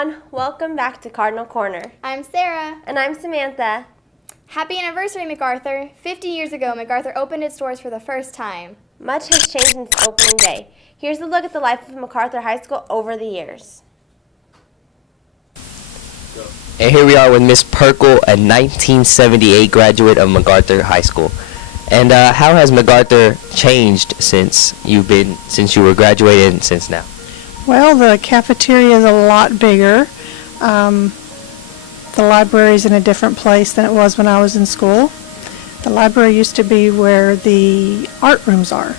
everyone. Welcome back to Cardinal Corner. I'm Sarah. And I'm Samantha. Happy anniversary, MacArthur. 50 years ago, MacArthur opened its doors for the first time. Much has changed since opening day. Here's a look at the life of MacArthur High School over the years. And here we are with Miss Perkle, a 1978 graduate of MacArthur High School. And how has MacArthur changed since you were graduated and since now? Well, the cafeteria is a lot bigger. The library is in a different place than it was when I was in school. The library used to be where the art rooms are.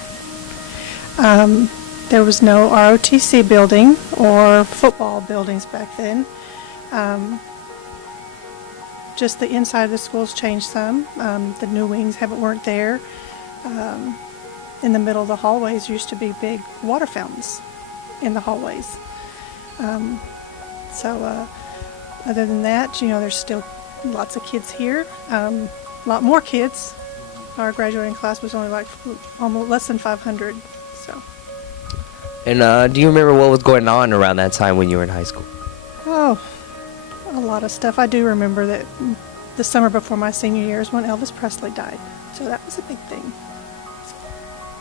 There was no ROTC building or football buildings back then. Just the inside of the school's changed some. The new wings weren't there. In the middle of the hallways used to be big water fountains in the hallways. Other than that, there's still lots of kids here. A lot more kids. Our graduating class was only like almost less than 500. So. And do you remember what was going on around that time when you were in high school? Oh, a lot of stuff. I do remember that the summer before my senior year is when Elvis Presley died. So that was a big thing.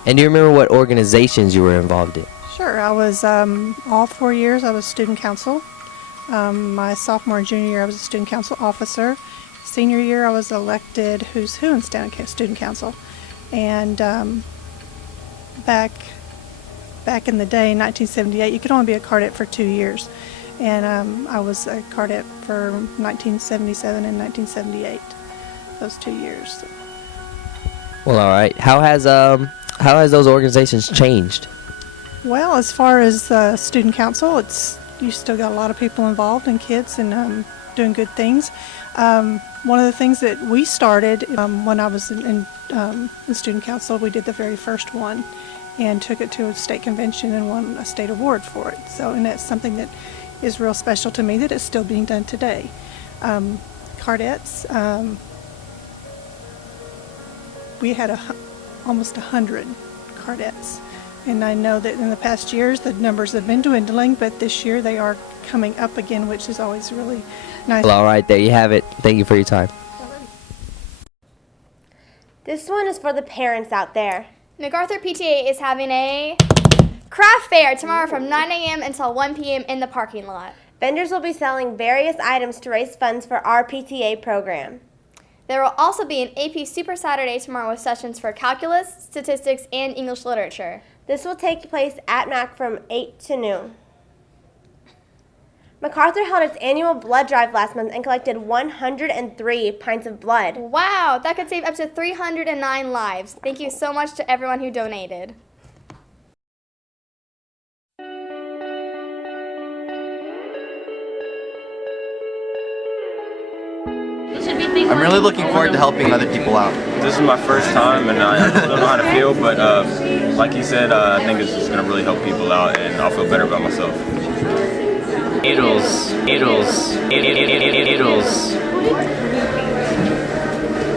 And do you remember what organizations you were involved in? Sure. I was, all 4 years, I was student council. My sophomore and junior year, I was a student council officer. Senior year, I was elected who's who in student council. And back in the day, in 1978, you could only be a Cardette for 2 years. And I was a Cardette for 1977 and 1978, those 2 years. Well, all right. How has those organizations changed? Well, as far as student council, you still got a lot of people involved and kids and doing good things. One of the things that we started when I was in student council, we did the very first one and took it to a state convention and won a state award for it. So, and that's something that is real special to me that it's still being done today. Cardettes, we had almost 100 Cardettes. And I know that in the past years the numbers have been dwindling, but this year they are coming up again, which is always really nice. Well, all right, there you have it. Thank you for your time. This one is for the parents out there. MacArthur PTA is having a craft fair tomorrow from 9 a.m. until 1 p.m. in the parking lot. Vendors will be selling various items to raise funds for our PTA program. There will also be an AP Super Saturday tomorrow with sessions for calculus, statistics, and English literature. This will take place at MAC from 8 to noon. MacArthur held its annual blood drive last month and collected 103 pints of blood. Wow, that could save up to 309 lives. Thank you so much to everyone who donated. I'm really looking forward to helping other people out. This is my first time and I don't know how to feel, but like he said, I think it's just going to really help people out and I'll feel better about myself. Iddles.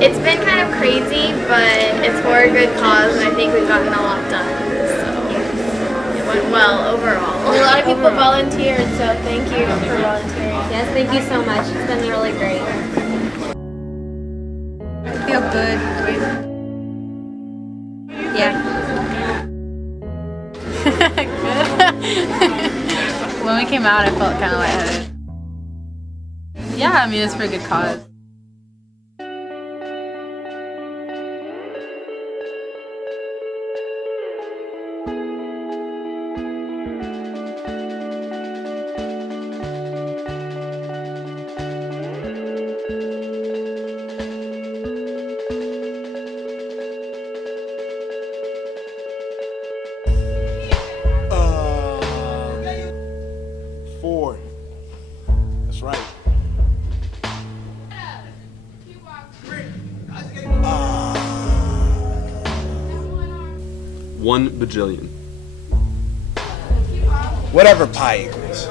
It's been kind of crazy, but it's for a good cause and I think we've gotten a lot done. So it went well overall. A lot of people volunteered, so thank you for volunteering. Yes, thank you so much. It's been really great. I feel good. Yeah. Good. When we came out, I felt kind of lightheaded. Yeah, I mean, it's for a good cause. That's right. 1 bajillion. Whatever pi equals.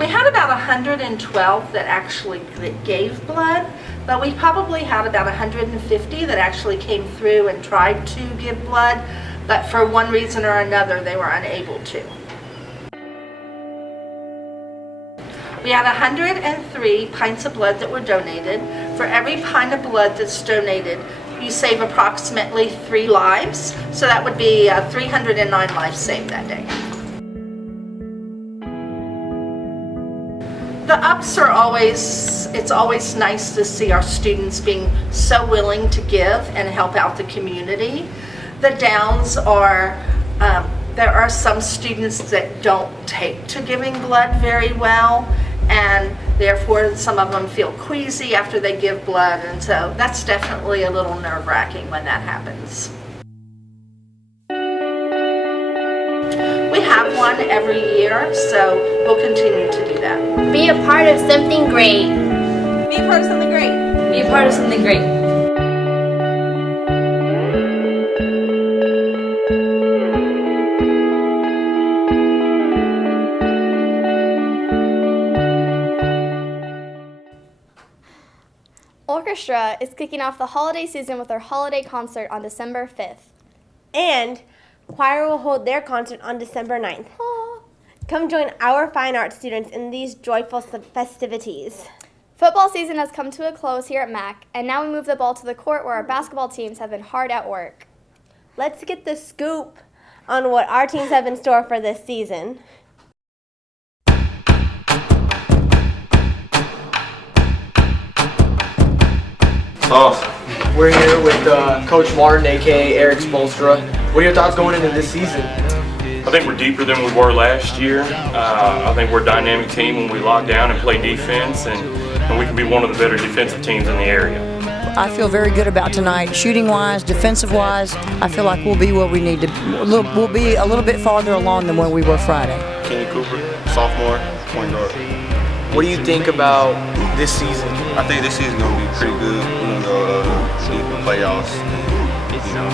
We had about 112 that actually gave blood, but we probably had about 150 that actually came through and tried to give blood, but for one reason or another they were unable to. We had 103 pints of blood that were donated. For every pint of blood that's donated, you save approximately 3 lives, so that would be 309 lives saved that day. The ups are it's always nice to see our students being so willing to give and help out the community. The downs are, there are some students that don't take to giving blood very well, and therefore some of them feel queasy after they give blood, and so that's definitely a little nerve-wracking when that happens. We have one every year, so we'll continue to do that. Be a part of something great. Be a part of something great. Be a part of something great. Orchestra is kicking off the holiday season with their holiday concert on December 5th. And choir will hold their concert on December 9th. Aww. Come join our fine arts students in these joyful festivities. Football season has come to a close here at Mac, and now we move the ball to the court where our basketball teams have been hard at work. Let's get the scoop on what our teams have in store for this season. Awesome. We're here with Coach Martin, aka Eric Spolstra. What are your thoughts going into this season? I think we're deeper than we were last year. I think we're a dynamic team when we lock down and play defense, and we can be one of the better defensive teams in the area. I feel very good about tonight. Shooting-wise, defensive-wise, I feel like we'll be where we need to. We'll be a little bit farther along than where we were Friday. Kenny Cooper, sophomore, point guard. What do you think about this season? I think this season's gonna be pretty good. We're gonna go deep in the playoffs. And, you know,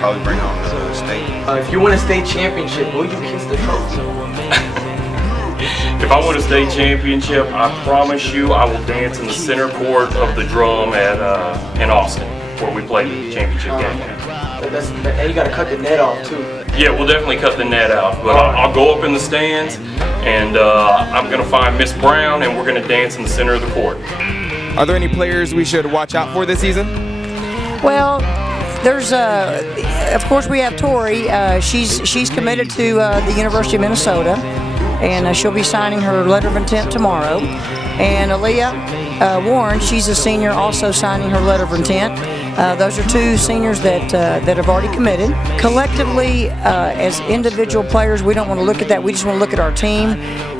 probably bring home the state. If you win a state championship, will you kiss the trophy? If I win a state championship, I promise you I will dance in the center court of the Drum in Austin, where we play the championship game. And you got to cut the net off too. Yeah, we'll definitely cut the net out, but I'll go up in the stands, and I'm going to find Miss Brown, and we're going to dance in the center of the court. Are there any players we should watch out for this season? Well, there's of course we have Tori. She's committed to the University of Minnesota, and she'll be signing her letter of intent tomorrow. And Aaliyah Warren, she's a senior, also signing her letter of intent. Those are two seniors that have already committed. Collectively, as individual players, we don't want to look at that. We just want to look at our team.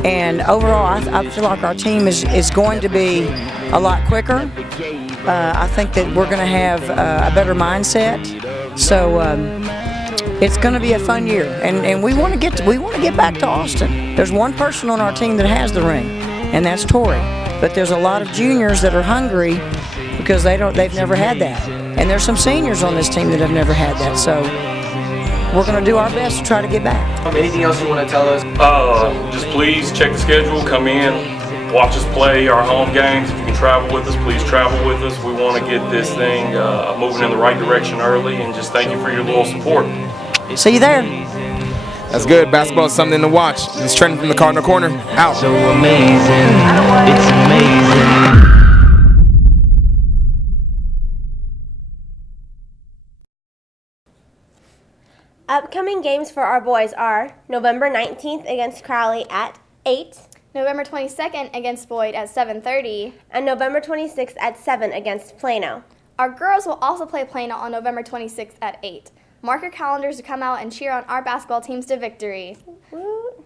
And overall, I feel like our team is going to be a lot quicker. I think that we're going to have a better mindset. So it's going to be a fun year, and we want to get back to Austin. There's one person on our team that has the ring, and that's Tori. But there's a lot of juniors that are hungry because they've never had that, and there's some seniors on this team that have never had that. So we're going to do our best to try to get back. Anything else you want to tell us? Just please check the schedule, come in, watch us play our home games. If you can travel with us, please travel with us. We want to get this thing moving in the right direction early, and just thank you for your loyal support. See you there. That's good. Basketball is something to watch. This is Trent from the Cardinal Corner. Out. So amazing. It's amazing. Upcoming games for our boys are November 19th against Crowley at 8, November 22nd against Boyd at 7:30, and November 26th at 7 against Plano. Our girls will also play Plano on November 26th at 8. Mark your calendars to come out and cheer on our basketball teams to victory. Woo.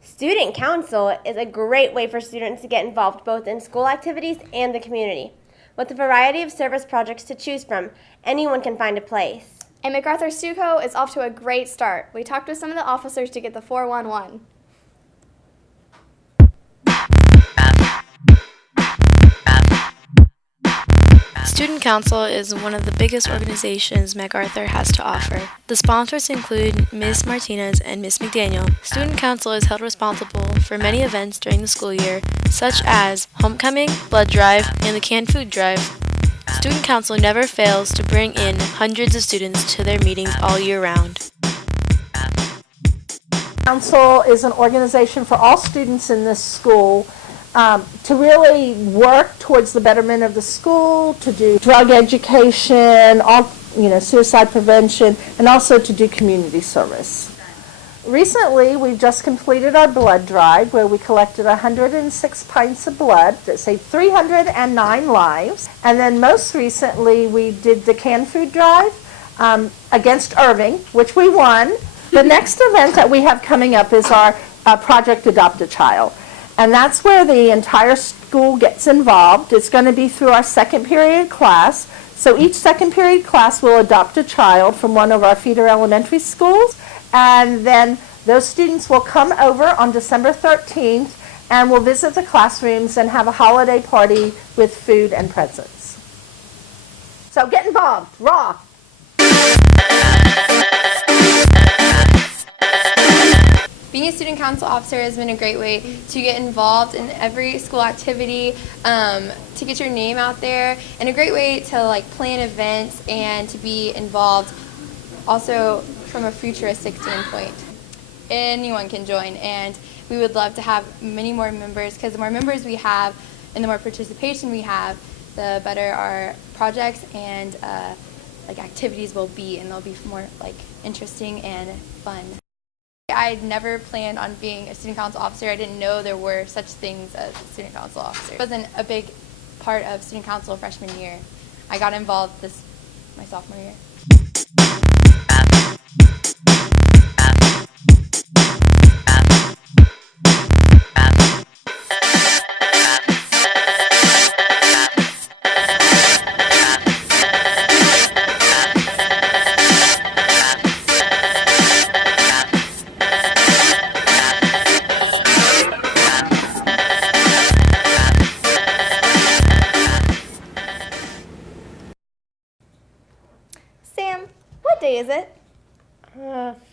Student Council is a great way for students to get involved both in school activities and the community. With a variety of service projects to choose from, anyone can find a place. And MacArthur Stuco is off to a great start. We talked with some of the officers to get the 411. Student Council is one of the biggest organizations MacArthur has to offer. The sponsors include Ms. Martinez and Ms. McDaniel. Student Council is held responsible for many events during the school year, such as homecoming, blood drive, and the canned food drive. Student Council never fails to bring in hundreds of students to their meetings all year round. Council is an organization for all students in this school to really work towards the betterment of the school, to do drug education, suicide prevention, and also to do community service. Recently, we've just completed our blood drive where we collected 106 pints of blood that saved 309 lives. And then most recently, we did the canned food drive against Irving, which we won. The next event that we have coming up is our Project Adopt a Child. And that's where the entire school gets involved. It's going to be through our second period class. So each second period class will adopt a child from one of our feeder elementary schools. And then those students will come over on December 13th and will visit the classrooms and have a holiday party with food and presents. So get involved, raw. Being a student council officer has been a great way to get involved in every school activity, to get your name out there, and a great way to plan events and to be involved also from a futuristic standpoint. Anyone can join, and we would love to have many more members, because the more members we have and the more participation we have, the better our projects and activities will be, and they'll be more interesting and fun. I never planned on being a student council officer. I didn't know there were such things as a student council officer. It wasn't a big part of student council freshman year. I got involved my sophomore year. Is it?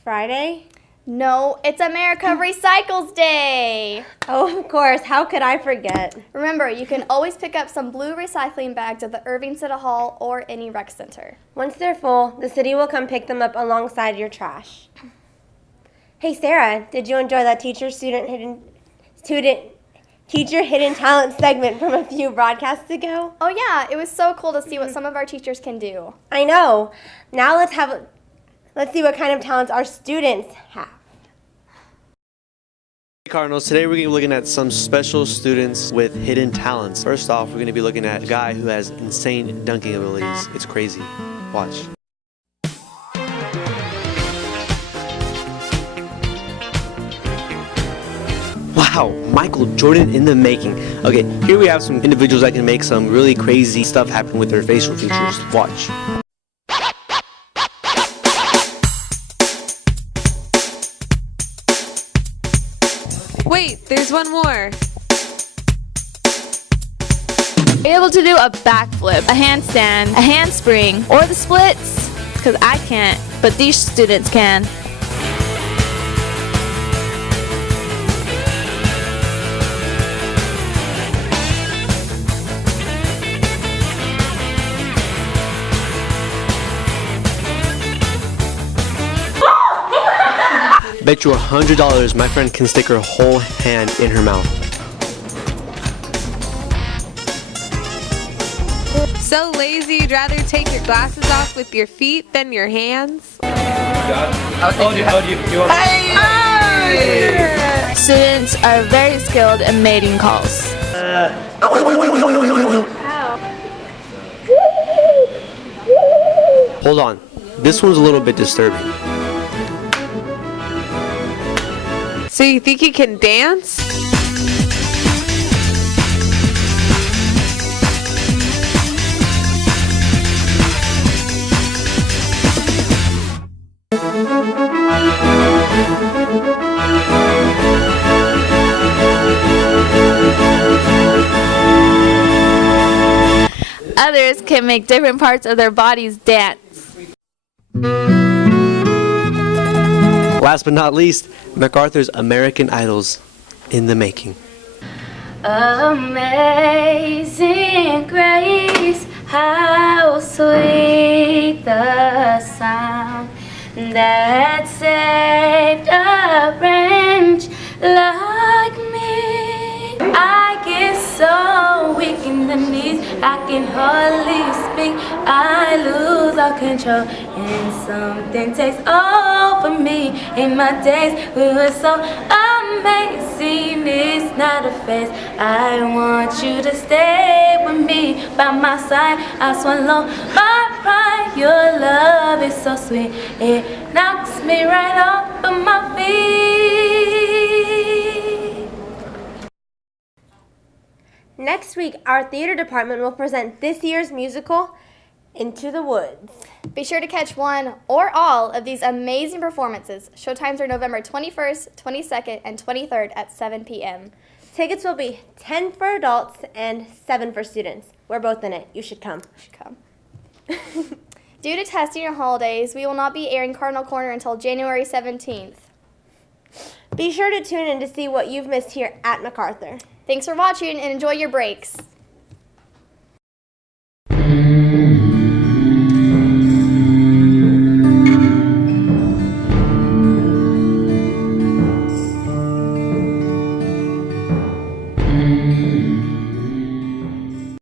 Friday? No, it's America Recycles Day. Oh, of course. How could I forget? Remember, you can always pick up some blue recycling bags at the Irving City Hall or any rec center. Once they're full, the city will come pick them up alongside your trash. Hey, Sarah, did you enjoy that teacher hidden talent segment from a few broadcasts ago? Oh yeah, it was so cool to see what some of our teachers can do. I know. Now let's see what kind of talents our students have. Hey Cardinals, today we're going to be looking at some special students with hidden talents. First off, we're going to be looking at a guy who has insane dunking abilities. It's crazy. Watch. Wow, Michael Jordan in the making. Okay, here we have some individuals that can make some really crazy stuff happen with their facial features. Watch. Wait, there's one more. Be able to do a backflip, a handstand, a handspring, or the splits, because I can't, but these students can. Bet you $100 my friend can stick her whole hand in her mouth. So lazy, you'd rather take your glasses off with your feet than your hands? Students are very skilled in mating calls. Hold on, this one's a little bit disturbing. So you think you can dance? Others can make different parts of their bodies dance. Last but not least, MacArthur's American Idols. in the making. Amazing grace, how sweet the sound that saved a wretch like me. I get so weak in the knees, I can hardly speak. I lose all control and something takes over me. In my days we were so amazing, it's not a phase. I want you to stay with me by my side. I swallow my pride. Your love is so sweet, it knocks me right off of my feet. Next week, our theater department will present this year's musical, Into the Woods. Be sure to catch one or all of these amazing performances. Showtimes are November 21st, 22nd, and 23rd at 7 p.m. Tickets will be $10 for adults and $7 for students. We're both in it. You should come. Due to testing and holidays, we will not be airing Cardinal Corner until January 17th. Be sure to tune in to see what you've missed here at MacArthur. Thanks for watching and enjoy your breaks.